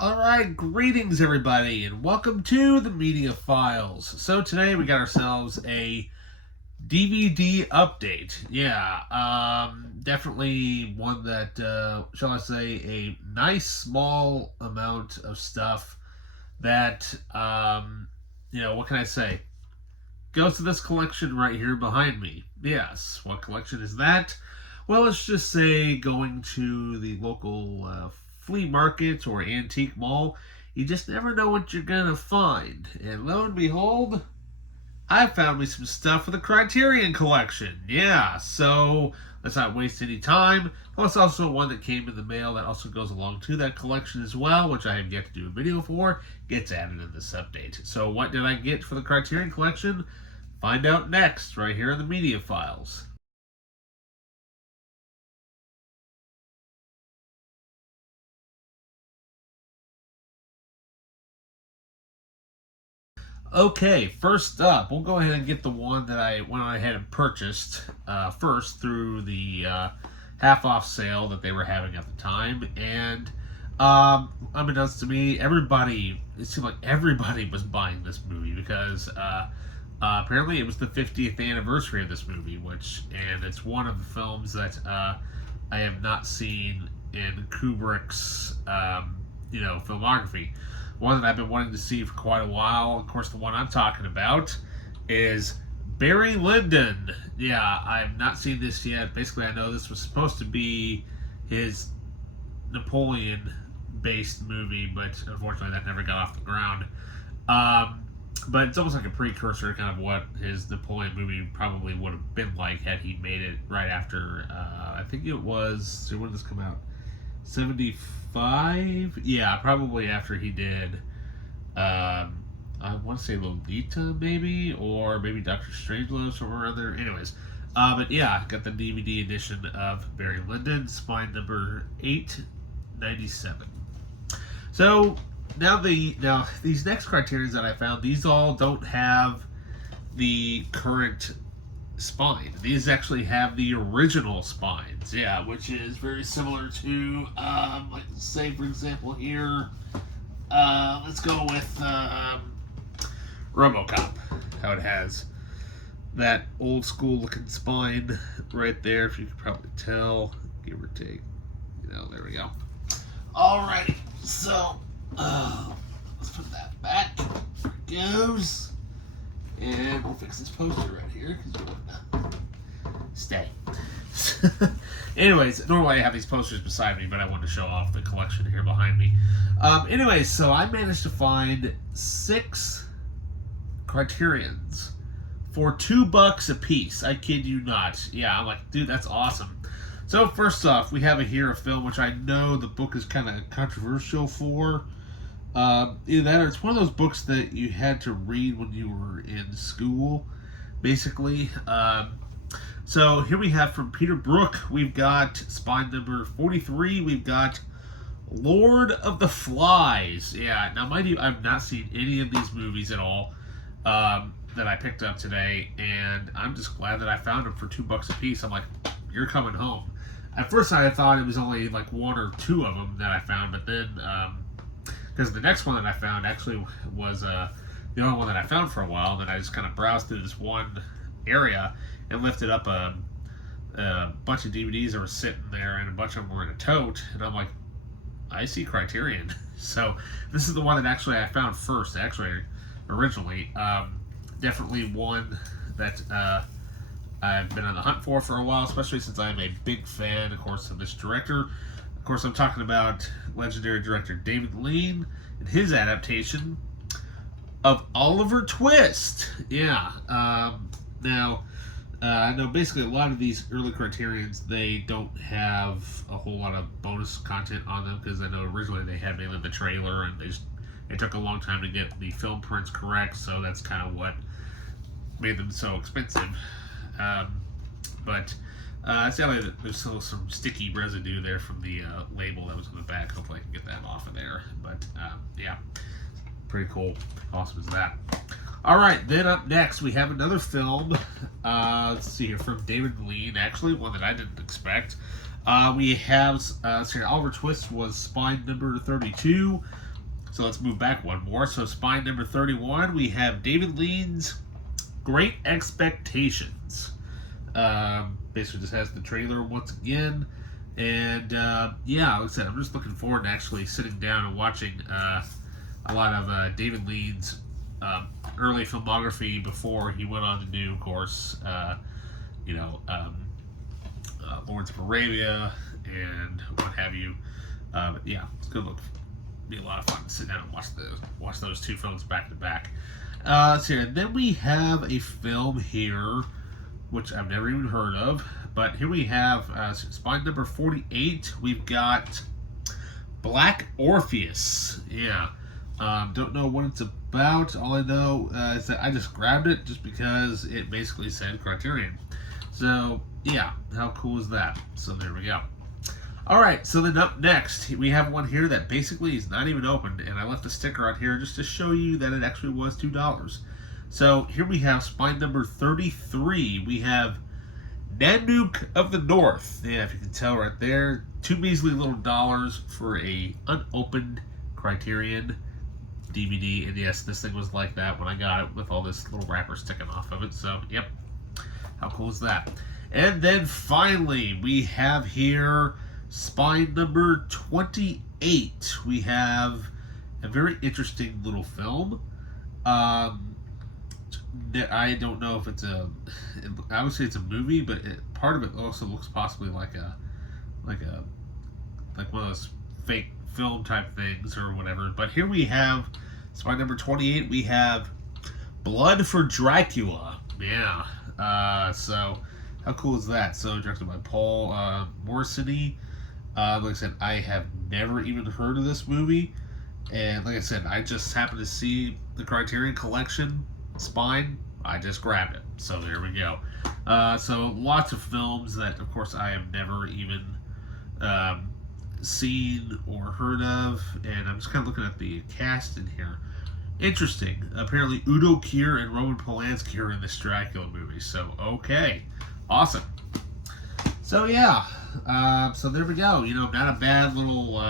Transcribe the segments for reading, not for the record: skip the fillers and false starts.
Alright, greetings everybody, and welcome to the Media Files. So today we got ourselves a DVD update. Yeah, definitely one that, shall I say, a nice small amount of stuff that, what can I say? Goes to this collection right here behind me. Yes, what collection is that? Well, let's just say going to the local flea market or antique mall, you just never know what you're gonna find. And lo and behold, I found me some stuff for the Criterion collection. Yeah, so let's not waste any time. Plus, also one that came in the mail that also goes along to that collection as well, which I have yet to do a video for, gets added in this update. So, what did I get for the Criterion collection? Find out next, right here in the Media Files. Okay, first up, we'll go ahead and get the one that I went ahead and purchased first through the half off sale that they were having at the time. And unbeknownst to me, it seemed like everybody was buying this movie because apparently it was the 50th anniversary of this movie, and it's one of the films that I have not seen in Kubrick's, filmography. One that I've been wanting to see for quite a while. Of course, the one I'm talking about is Barry Lyndon. Yeah, I've not seen this yet. Basically, I know this was supposed to be his Napoleon-based movie, but unfortunately that never got off the ground. But it's almost like a precursor to kind of what his Napoleon movie probably would have been like had he made it right after, I think it was, when did this come out? 75? Yeah, probably after he did, I want to say Lolita, maybe, or maybe Doctor Strangelove, somewhere around there. Anyways, but yeah, got the DVD edition of Barry Lyndon, spine number 897. So now these next criterions that I found, these all don't have the current spine. These actually have the original spines, yeah, which is very similar to, like, say, for example, here, let's go with RoboCop. How it has that old school looking spine right there, if you could probably tell, give or take. There we go. Alrighty, so let's put that back. There it goes. And we'll fix this poster right here because we want to stay. Anyways, normally I have these posters beside me, but I wanted to show off the collection here behind me. Anyways, so I managed to find 6 Criterions for $2 a piece. I kid you not. Yeah, I'm like, dude, that's awesome. So first off, we have a film which I know the book is kind of controversial for. Either that or it's one of those books that you had to read when you were in school, basically. So here we have from Peter Brook, we've got spine number 43, we've got Lord of the Flies. Yeah, now mind you, I've not seen any of these movies at all that I picked up today, and I'm just glad that I found them for $2 a piece. I'm like, you're coming home. At first I thought it was only like 1 or 2 of them that I found, but then because the next one that I found actually was the only one that I found for a while. Then I just kind of browsed through this one area and lifted up a bunch of DVDs that were sitting there, and a bunch of them were in a tote. And I'm like, I see Criterion. So this is the one that actually I found first, originally. Definitely one that I've been on the hunt for a while, especially since I'm a big fan, of course, of this director. Of course, I'm talking about legendary director David Lean and his adaptation of Oliver Twist. Yeah. Now, I know basically a lot of these early Criterions, they don't have a whole lot of bonus content on them, because I know originally they had mainly the trailer, and it took a long time to get the film prints correct, so that's kind of what made them so expensive. But I see like there's still some sticky residue there from the label that was on the back. Hopefully I can get that off of there. But yeah, pretty cool. Awesome is that. Alright, then up next we have another film. Let's see here, from David Lean, actually, one that I didn't expect. We have, Oliver Twist was spine number 32. So let's move back one more. So spine number 31, we have David Lean's Great Expectations. Basically just has the trailer once again. And yeah, like I said, I'm just looking forward to actually sitting down and watching a lot of David Lean's early filmography before he went on to do, of course, Lawrence of Arabia and what have you. But yeah, it's gonna be a lot of fun to sit down and watch those two films back to back. Let's see. And then we have a film here, which I've never even heard of. But here we have spine number 48. We've got Black Orpheus. Yeah. Don't know what it's about. All I know is that I just grabbed it just because it basically said Criterion. So, yeah. How cool is that? So, there we go. Alright, so then up next, we have one here that basically is not even opened. And I left a sticker on here just to show you that it actually was $2. So, here we have spine number 33. We have Nanook of the North. Yeah, if you can tell right there, $2 measly little dollars for a unopened Criterion DVD. And yes, this thing was like that when I got it with all this little wrapper sticking off of it. So, yep. How cool is that? And then finally, we have here spine number 28. We have a very interesting little film. I don't know if it's I would say it's a movie, but part of it also looks possibly like one of those fake film type things or whatever. But here we have spine number 28. We have Blood for Dracula. Yeah. So how cool is that? So directed by Paul Morrissey. Like I said, I have never even heard of this movie, and like I said, I just happened to see the Criterion Collection spine. I just grabbed it. So there we go. So lots of films that, of course, I have never even seen or heard of, and I'm just kind of looking at the cast in here. Interesting. Apparently, Udo Kier and Roman Polanski are in this Dracula movie. So okay, awesome. So yeah, so there we go. Not a bad little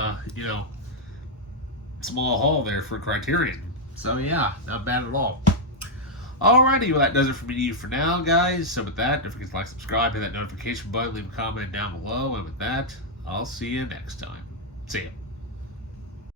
small haul there for Criterion. So yeah, not bad at all. Alrighty, well that does it for me for now, guys. So with that, don't forget to like, subscribe, hit that notification button, leave a comment down below, and with that, I'll see you next time. See ya.